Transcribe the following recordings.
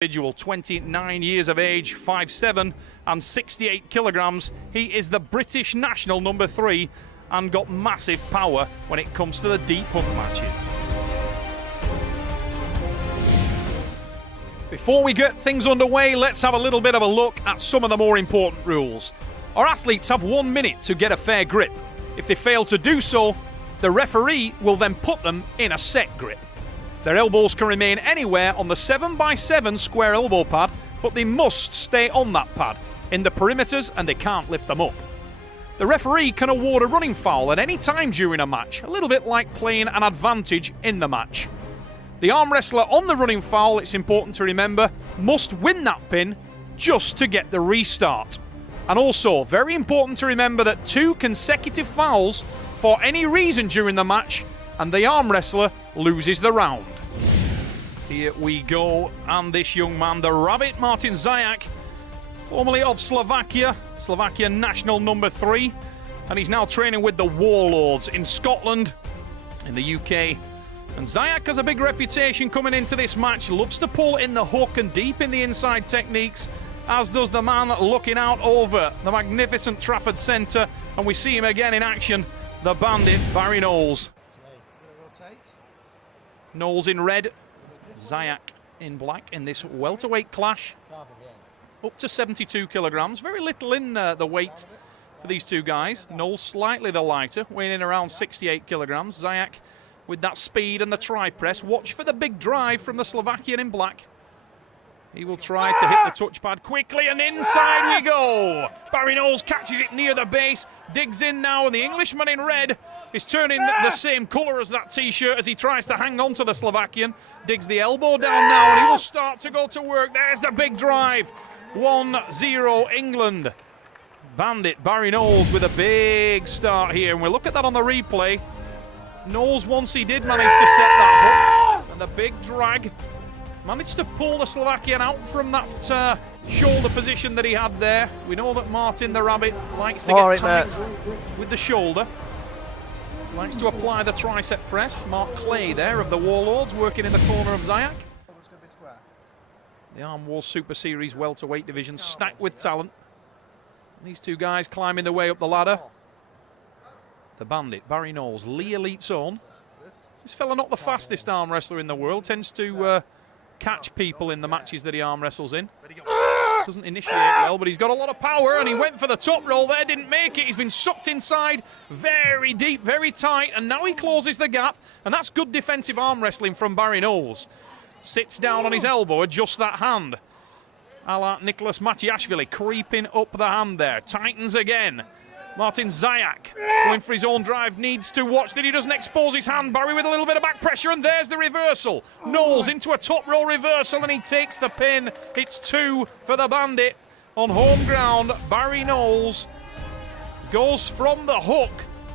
Individual, 29 years of age, 5'7" and 68 kilograms. He is the British national number 3 and got massive power when it comes to the deep hook matches. Before we get things underway, let's have a little bit of a look at some of the more important rules. Our athletes have 1 minute to get a fair grip. If they fail to do so, the referee will then put them in a set grip. Their elbows can remain anywhere on the 7x7 square elbow pad, but they must stay on that pad, in the perimeters, and they can't lift them up. The referee can award a running foul at any time during a match, a little bit like playing an advantage in the match. The arm wrestler on the running foul, it's important to remember, must win that pin just to get the restart. And also, very important to remember that 2 consecutive fouls for any reason during the match, and the arm wrestler loses the round. Here we go, and this young man, the Rabbit, Martin Zajac, formerly of Slovakia national number 3, and he's now training with the Warlords in Scotland, in the UK. And Zajac has a big reputation coming into this match, loves to pull in the hook and deep in the inside techniques, as does the man looking out over the magnificent Trafford Centre, and we see him again in action, the Bandit, Barry Knowles. Knowles in red, Zajac in black in this welterweight clash. Up to 72 kilograms, very little in the weight for these two guys. Knowles slightly the lighter, weighing in around 68 kilograms. Zajac with that speed and the tri-press. Watch for the big drive from the Slovakian in black. He will try to hit the touchpad quickly, and inside we go. Barry Knowles catches it near the base, digs in now, and the Englishman in red is turning the same colour as that t-shirt as he tries to hang on to the Slovakian. Digs the elbow down now, and he will start to go to work. There's the big drive. 1-0 England. Bandit Barry Knowles with a big start here, and we'll look at that on the replay. Knowles, once he did manage to set that hook, and the big drag, managed to pull the Slovakian out from that shoulder position that he had there. We know that Martin the Rabbit likes to get tight with the shoulder. Likes to apply the tricep press. Mark Clay there of the Warlords working in the corner of Zajac. The Arm Wars Super Series welterweight division stacked with talent. These two guys climbing their way up the ladder. The Bandit, Barry Knowles, Lee Elite's own. This fella not the fastest arm wrestler in the world, tends to catch people in the matches that he arm wrestles in. Doesn't initiate well, but he's got a lot of power, and he went for the top roll there, didn't make it. He's been sucked inside very deep, very tight, and now he closes the gap, and that's good defensive arm wrestling from Barry Knowles. Sits down on his elbow, adjusts that hand. A la Nicholas Matiashvili, creeping up the hand there. Tightens again. Martin Zajac going for his own drive, needs to watch that he doesn't expose his hand. Barry with a little bit of back pressure, and there's the reversal. Knowles into a top row reversal, and he takes the pin. It's 2 for the Bandit. On home ground, Barry Knowles goes from the hook,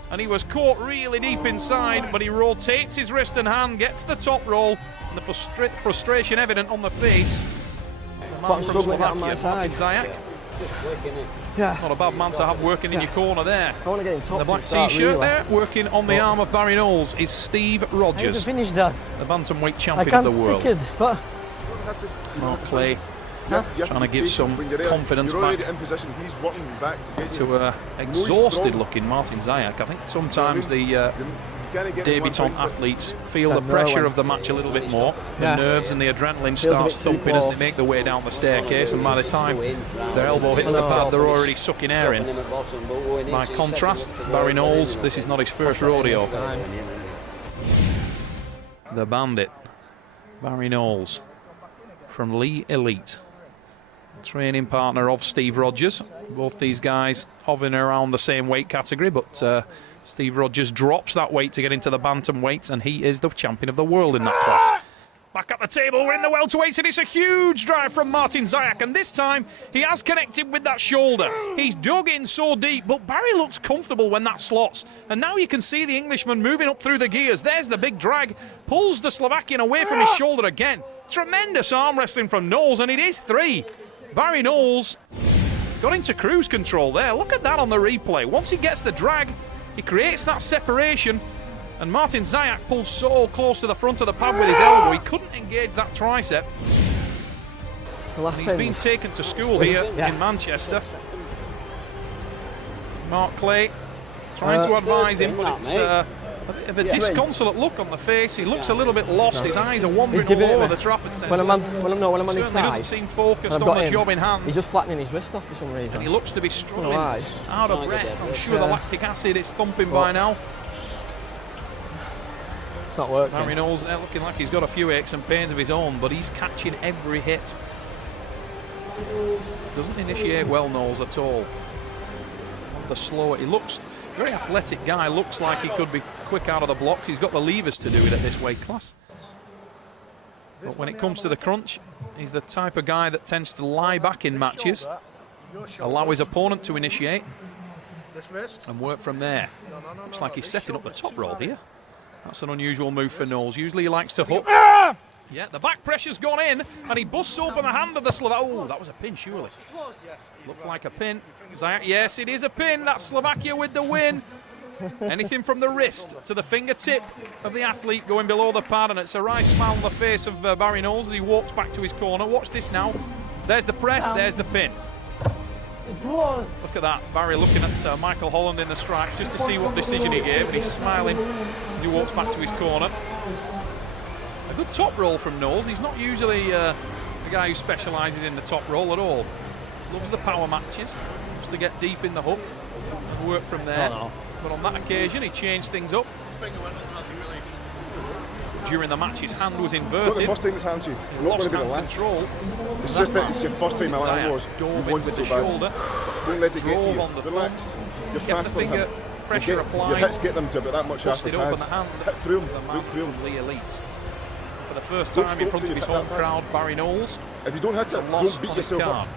and he was caught really deep inside, but he rotates his wrist and hand, gets the top roll, and the frustration evident on the face. The man from Slovakia, Martin Zajac. Yeah. Not a bad man to have working in your corner there. I want to get in top. The black t-shirt there, working on the arm of Barry Knowles, is Steve Rogers, Finish that. the bantamweight champion of the world. It, but Mark Clay trying to give some confidence back to exhausted looking Martin Zajac. I think sometimes the debutant athletes feel the pressure of the match a little bit more. The nerves and the adrenaline starts thumping as they make their way down the staircase, and by the time their elbow hits the pad, they're already sucking air in. By contrast, Barry Knowles, this is not his first rodeo. The Bandit, Barry Knowles, from Lee Elite, training partner of Steve Rogers. Both these guys hovering around the same weight category, but Steve Rogers drops that weight to get into the bantamweights, and he is the champion of the world in that class. Back at the table, we're in the welterweights, and it's a huge drive from Martin Zajac, and this time he has connected with that shoulder. He's dug in so deep, but Barry looks comfortable when that slots, and now you can see the Englishman moving up through the gears. There's the big drag, pulls the Slovakian away from his shoulder again. Tremendous arm wrestling from Knowles, and it is 3. Barry Knowles got into cruise control there. Look at that on the replay. Once he gets the drag, he creates that separation, And Martin Zajac pulled so close to the front of the pad with his elbow, he couldn't engage that tricep. last And he's been pins. taken to school here in Manchester. Mark Clay trying to advise him, but it's a bit of a disconsolate look on the face. He looks a little bit lost. His eyes are wandering all over the Trafford Centre. When I'm on his side, doesn't seem focused on the job in hand. He's just flattening his wrist off for some reason. And he looks to be struggling, out of breath. I'm sure the lactic acid is thumping by now. It's not working. Barry Knowles there looking like he's got a few aches and pains of his own, but he's catching every hit. Doesn't initiate well, Knowles, at all. The slower, he looks very athletic guy, looks like he could be quick out of the blocks. He's got the levers to do it at this weight class. But when it comes to the crunch, he's the type of guy that tends to lie back in matches, allow his opponent to initiate, and work from there. Looks like he's setting up the top roll here. That's an unusual move for Knowles. Usually he likes to hook. Yeah, the back pressure's gone in, and he busts open the hand of the Slovak. Oh, that was a pin, surely. Looked like a pin. Zajac, yes, it is a pin. That's Slovakia with the win. Anything from the wrist to the fingertip of the athlete going below the pad, and it's a wry smile on the face of Barry Knowles as he walks back to his corner. Watch this now. There's the press, there's the pin. Look at that, Barry looking at Michael Holland in the strike just to see what decision he gave, and he's smiling as he walks back to his corner. A good top roll from Knowles. He's not usually a guy who specialises in the top roll at all. Loves the power matches, loves to get deep in the hook and work from there. But on that occasion, he changed things up. During the match, his hand was inverted. It's not the first time it's happened to you. You're not going to be the last. Control. It's just that it's your first time Alan was. You want it so bad. Don't let it get to you. Relax. You're faster than him. Pressure applied. Your hits get them to about that much after pads. Hit through him. Look through him. The elite. For the first time in front of his home crowd, Barry Knowles. If you don't hit it, don't beat yourself up.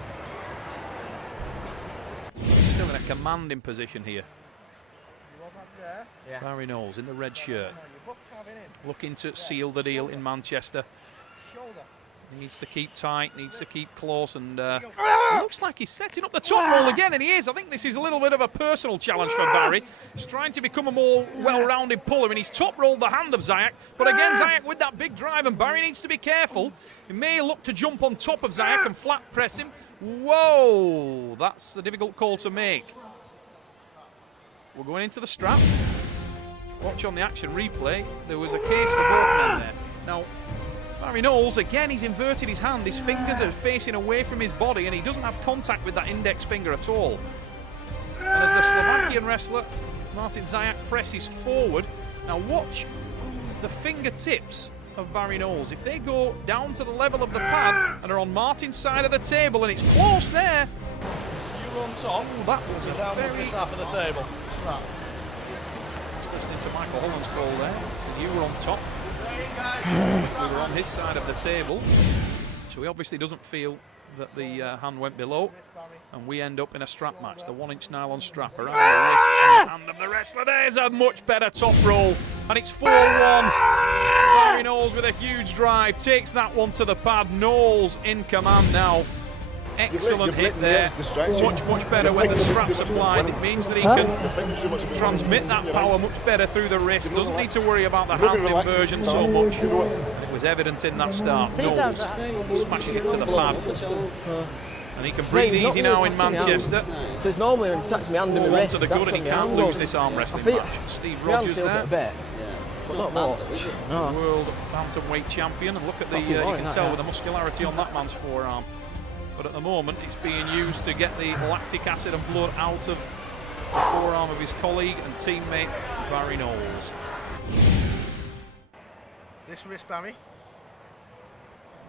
Still in a commanding position here. Barry Knowles in the red shirt, looking to seal the deal in Manchester. Needs to keep tight, needs to keep close, and looks like he's setting up the top roll again, and he is. I think this is a little bit of a personal challenge for Barry. He's trying to become a more well-rounded puller, and he's top rolled the hand of Zajac, but again, Zajac with that big drive, and Barry needs to be careful. He may look to jump on top of Zajac and flat press him. Whoa, that's a difficult call to make. We're going into the strap. Watch on the action replay. There was a case for both men there. Now, Barry Knowles, again, he's inverted his hand. His fingers are facing away from his body, and he doesn't have contact with that index finger at all. And as the Slovakian wrestler, Martin Zajac, presses forward, now watch the fingertips of Barry Knowles. If they go down to the level of the pad and are on Martin's side of the table, and it's close there. You were on top. That was a down very... this half of the table. Just listening to Michael Holland's call there. So you were on top. We were on his side of the table. So he obviously doesn't feel that the hand went below. And we end up in a strap match. The 1-inch nylon strap around the wrist and the hand of the wrestler. There's a much better top roll. And it's 4-1. Barry Knowles with a huge drive. Takes that one to the pad. Knowles in command now. Excellent hit there. Much better when the strap's applied. It means that he can transmit that power much better through the wrist. Doesn't need to worry about the hand inversion so much. It was evident in that start. Knowles smashes it to the pad. And he can breathe easy now in Manchester. So it's normally when he sets my hand in the wrist. To the good, and he can't lose this arm wrestling match. Steve Rogers there. But not much. World bantamweight champion. And look at the, you can tell with the muscularity on that man's forearm. But at the moment, it's being used to get the lactic acid and blood out of the forearm of his colleague and teammate, Barry Knowles. This wrist, Barry.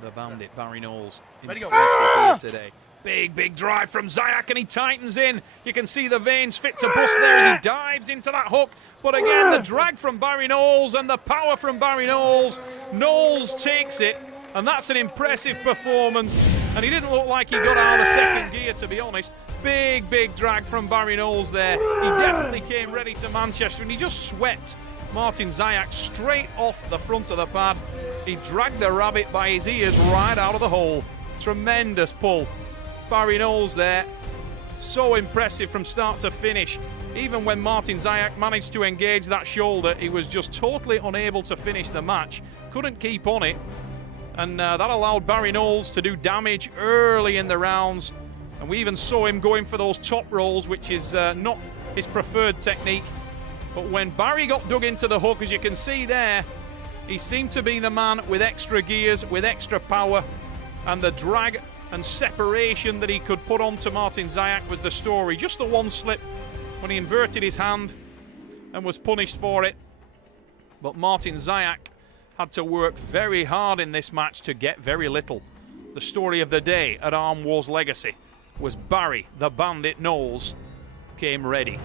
The bandit, Barry Knowles, Ready, go. here today. Big drive from Zajac, and he tightens in. You can see the veins fit to bust there as he dives into that hook. But again, the drag from Barry Knowles and the power from Barry Knowles. Knowles takes it. And that's an impressive performance. And he didn't look like he got out of second gear, to be honest. Big drag from Barry Knowles there. He definitely came ready to Manchester, and he just swept Martin Zajac straight off the front of the pad. He dragged the rabbit by his ears right out of the hole. Tremendous pull. Barry Knowles there. So impressive from start to finish. Even when Martin Zajac managed to engage that shoulder, he was just totally unable to finish the match. Couldn't keep on it. And that allowed Barry Knowles to do damage early in the rounds. And we even saw him going for those top rolls, which is not his preferred technique. But when Barry got dug into the hook, as you can see there, he seemed to be the man with extra gears, with extra power. And the drag and separation that he could put onto Martin Zajac was the story. Just the one slip when he inverted his hand and was punished for it. But Martin Zajac had to work very hard in this match to get very little. The story of the day at Arm Wars Legacy was Barry, the Bandit Knowles, came ready.